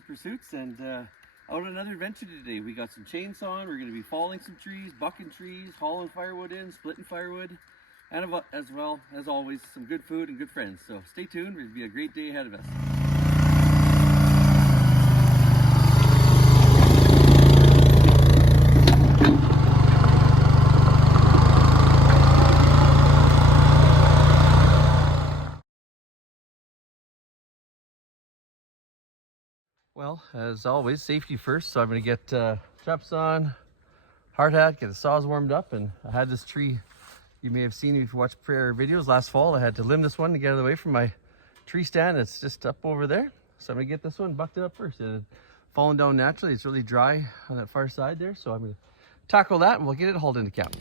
Captain's Pursuits, and out on another adventure today. We got some chainsaw. We're going to be falling some trees, bucking trees, hauling firewood in, splitting firewood, and as well as always, some good food and good friends. So stay tuned. It'll be a great day ahead of us. Well, as always, safety first. So I'm going to get straps on, hard hat, get the saws warmed up, and I had this tree. You may have seen if you watched prayer videos last fall. I had to limb this one to get it away from my tree stand. It's just up over there. So I'm going to get this one bucked it up first. It had fallen down naturally. It's really dry on that far side there. So I'm going to tackle that and we'll get it hauled into camp.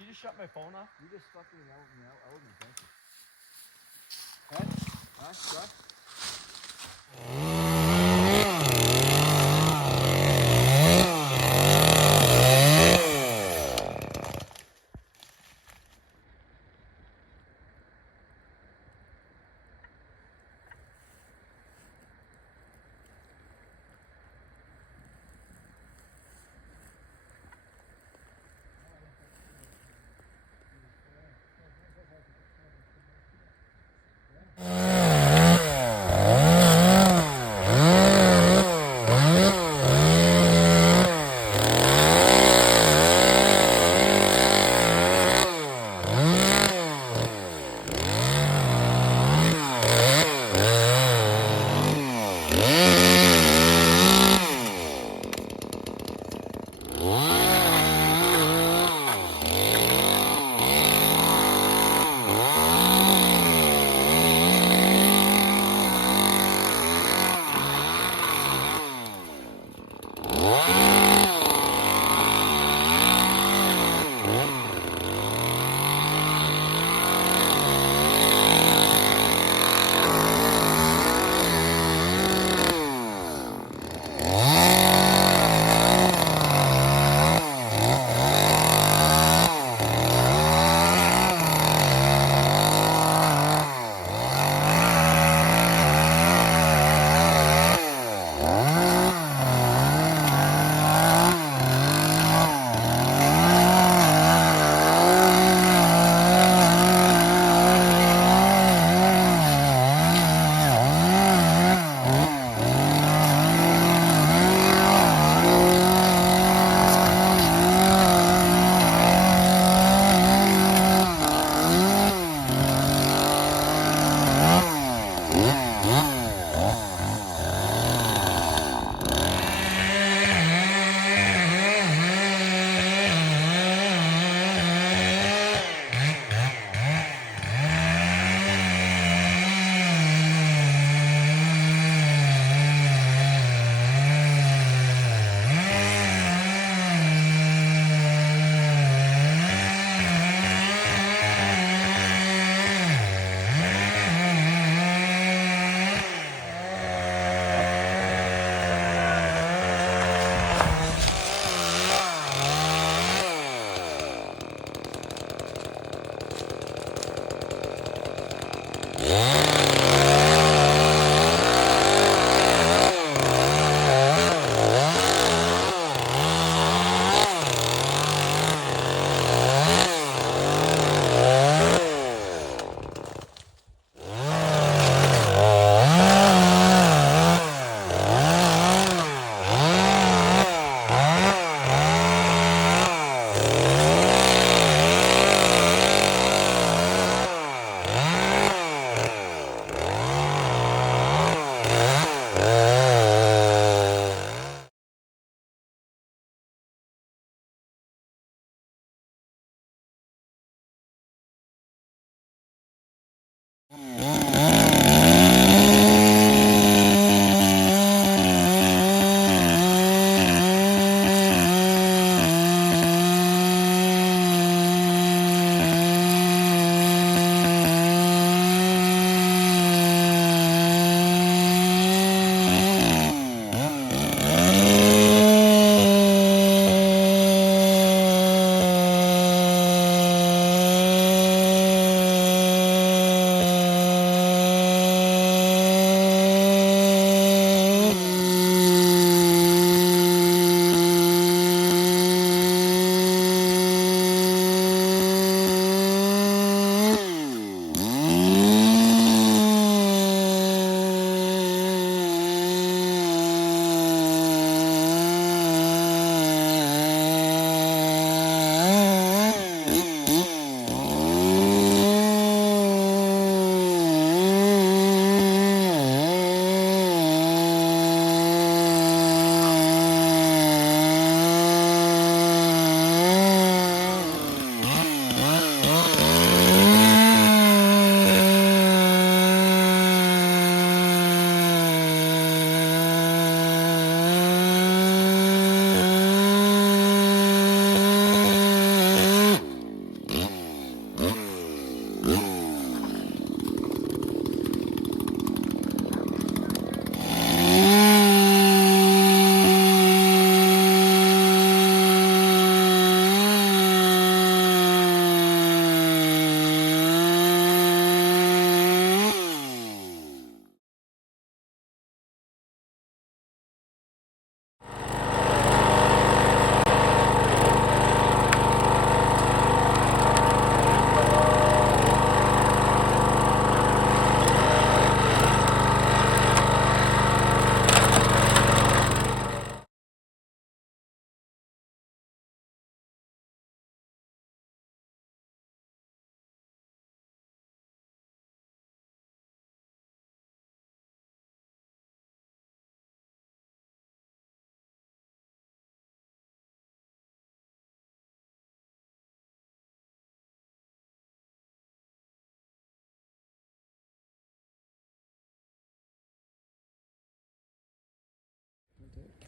You just shut my phone off? You just fucking yelled me out. I wasn't thinking. Huh? Huh? What?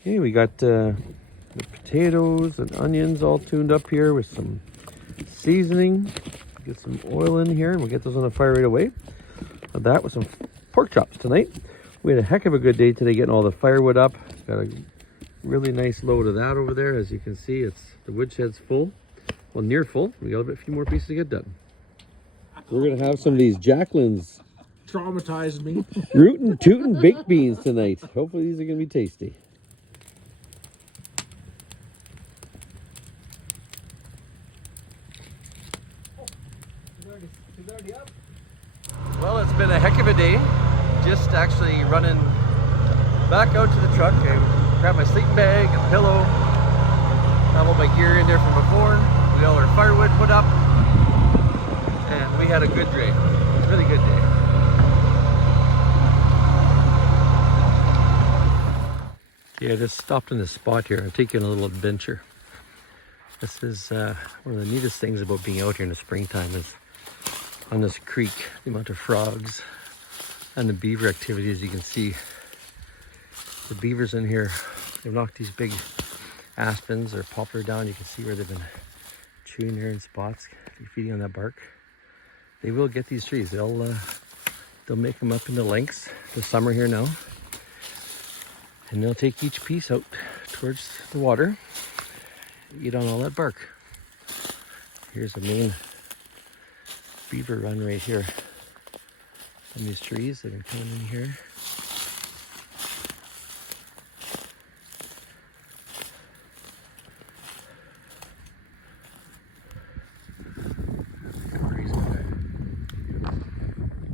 Okay, we got the potatoes and onions all tuned up here with some seasoning. Get some oil in here and we'll get those on the fire right away. And that with some pork chops tonight. We had a heck of a good day today getting all the firewood up. Got a really nice load of that over there. As you can see, the woodshed's full. Well, near full. We got a few more pieces to get done. We're gonna have some of these Jacqueline's Traumatized me. rootin' tootin' baked beans tonight. Hopefully these are gonna be tasty. Well, it's been a heck of a day. Just actually running back out to the truck. I grabbed my sleeping bag, a pillow, have all my gear in there from before. We got all our firewood put up, and we had a good day. Really good day. Yeah, I just stopped in this spot here. I'm taking a little adventure. This is one of the neatest things about being out here in the springtime is on this creek, the amount of frogs and the beaver activity. As you can see, the beavers in here, they've knocked these big aspens or poplar down. You can see where they've been chewing here in spots, feeding on that bark. They will get these trees. They'll make them up into lengths this summer here now. And they'll take each piece out towards the water, eat on all that bark. Here's the main beaver run right here. On these trees, they've been coming in here.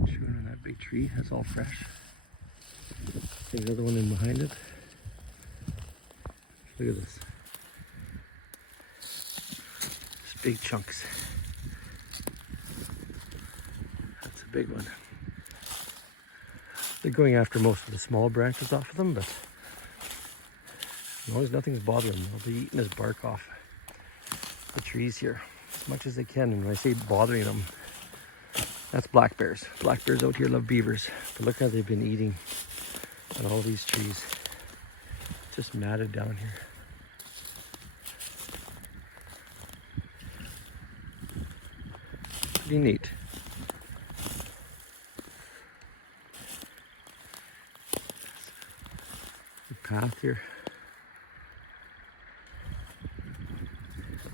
Chewing on that big tree, that's all fresh. There's another one in behind it. Look at this. It's big chunks. That's a big one. They're going after most of the small branches off of them, but as long as nothing's bothering them, they'll be eating this bark off the trees here as much as they can. And when I say bothering them, that's black bears. Black bears out here love beavers, but look how they've been eating on all these trees. Just matted down here. Pretty neat. The path here.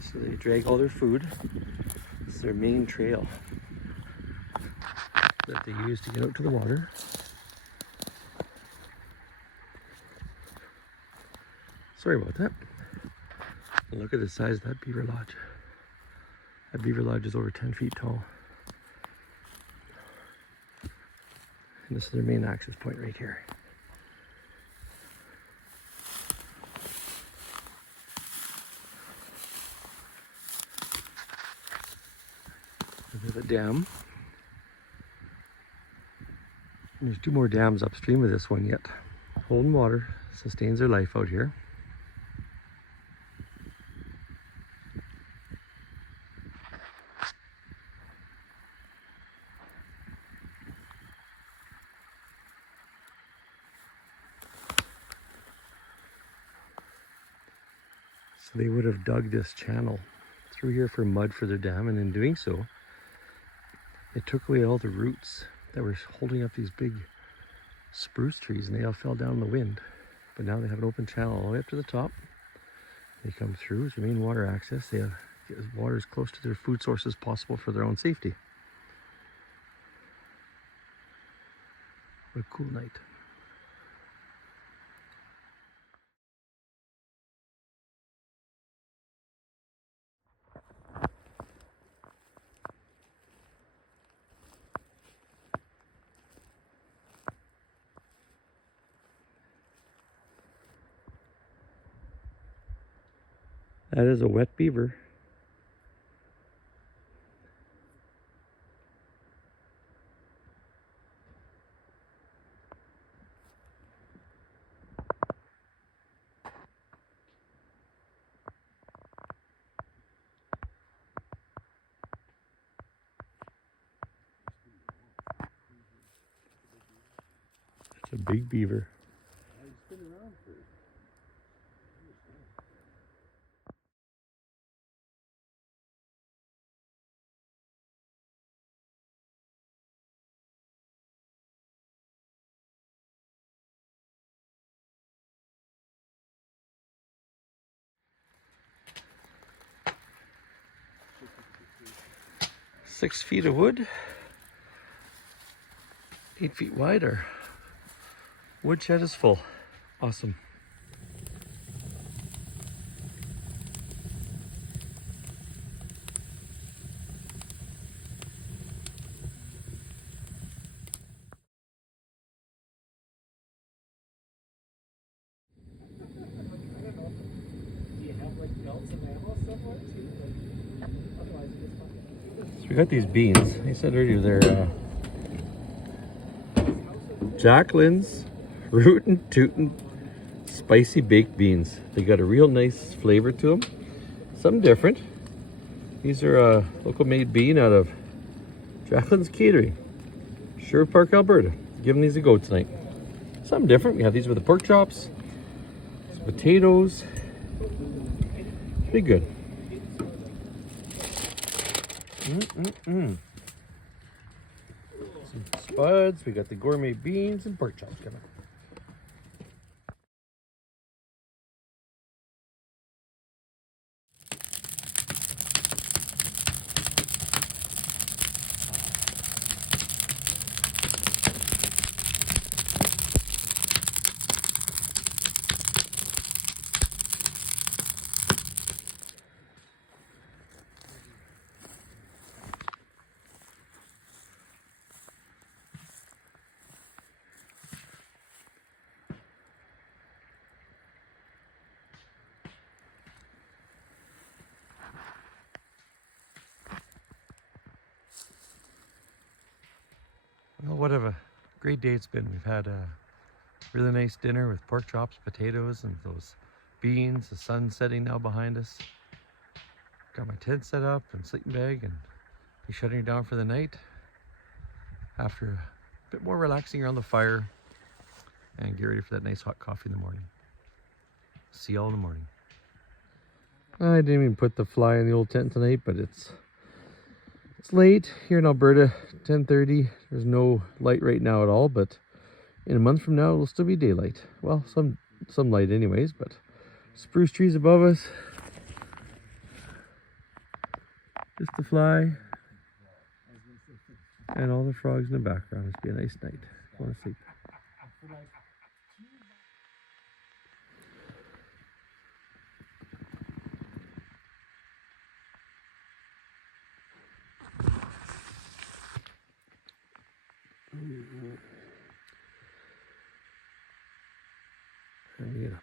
So they drag all their food. This is their main trail that they use to get out to the water. Sorry about that. And look at the size of that beaver lodge. That beaver lodge is over 10 feet tall. And this is their main access point right here. There's a dam. And there's 2 more dams upstream of this one yet. Holding water, sustains their life out here. So they would have dug this channel through here for mud for their dam, and in doing so, it took away all the roots that were holding up these big spruce trees, and they all fell down in the wind. But now they have an open channel all the way up to the top. They come through as the main water access. They have get water as close to their food source as possible for their own safety. What a cool night. That is a wet beaver. It's a big beaver. He's been around for 6 feet of wood, 8 feet wide. Our wood shed is full. Awesome. So we got these beans. I said earlier they're Jacqueline's Rootin' Tootin' Spicy Baked Beans. They got a real nice flavor to them. Something different. These are a local made bean out of Jacqueline's Catering, Sherwood Park, Alberta. Giving these a go tonight. Something different. We have these with the pork chops, some potatoes. Pretty good. Some spuds. We got the gourmet beans and pork chops coming. Well, what a great day it's been. We've had a really nice dinner with pork chops, potatoes, and those beans. The sun's setting now behind us. Got my tent set up and sleeping bag, and be shutting it down for the night after a bit more relaxing around the fire and get ready for that nice hot coffee in the morning. See y'all in the morning. I didn't even put the fly in the old tent tonight, but it's late here in Alberta, 10:30. There's no light right now at all, but in a month from now, it'll still be daylight. Well, some light anyways, but spruce trees above us. Just the fly. And all the frogs in the background. It's be a nice night. I want to sleep. And get up.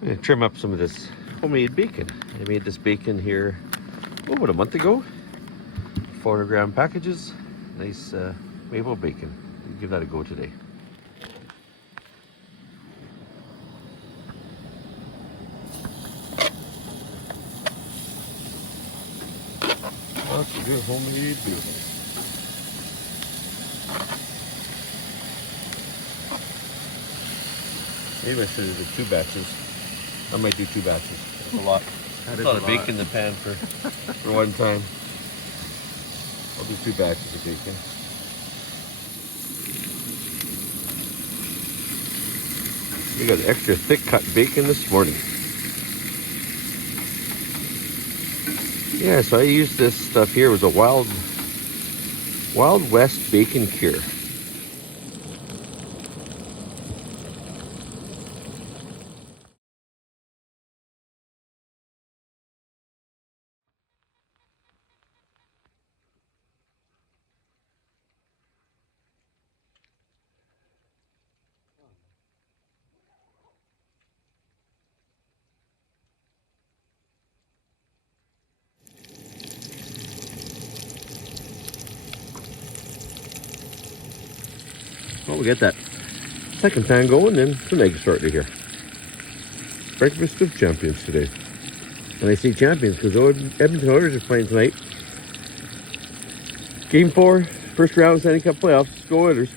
I'm gonna trim up some of this homemade bacon. I made this bacon here about a month ago. 400-gram packages. Nice maple bacon. We'll give that a go today. Lots of good homemade bacon. Maybe I should have did 2 batches. I might do 2 batches. That's a lot. That's a lot of bacon in the pan for one time. I'll do 2 batches of bacon. We got extra thick cut bacon this morning. Yeah, so I used this stuff here. It was a Wild West bacon cure. Well, we get that second pan going, then some eggs shortly here. Breakfast of champions today. And I say champions because Edmonton Oilers are playing tonight. Game 4, first round Stanley Cup playoffs. Let's go Oilers.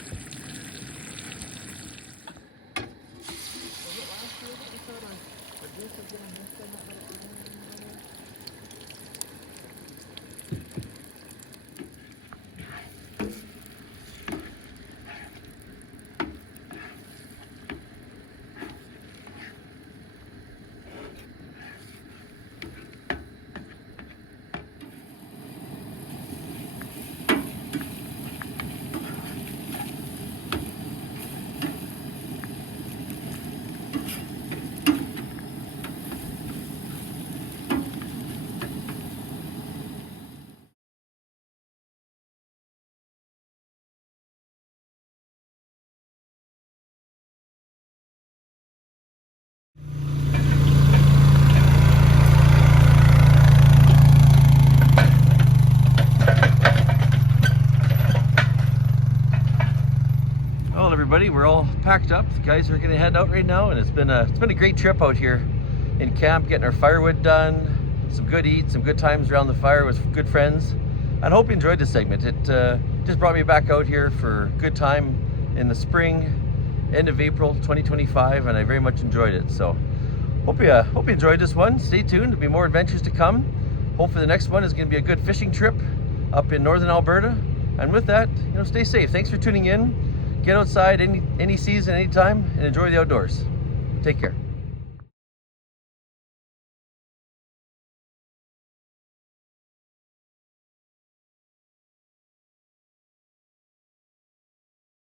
everybody. We're all packed up. The guys are gonna head out right now, and it's been a great trip out here in camp, getting our firewood done, some good eats, some good times around the fire with good friends. I hope you enjoyed this segment. It just brought me back out here for a good time in the spring, end of April 2025, and I very much enjoyed it. So hope you enjoyed this one. Stay tuned, there'll be more adventures to come. Hopefully the next one is going to be a good fishing trip up in northern Alberta. And with that, stay safe. Thanks for tuning in. Get outside any season, anytime, and enjoy the outdoors. Take care.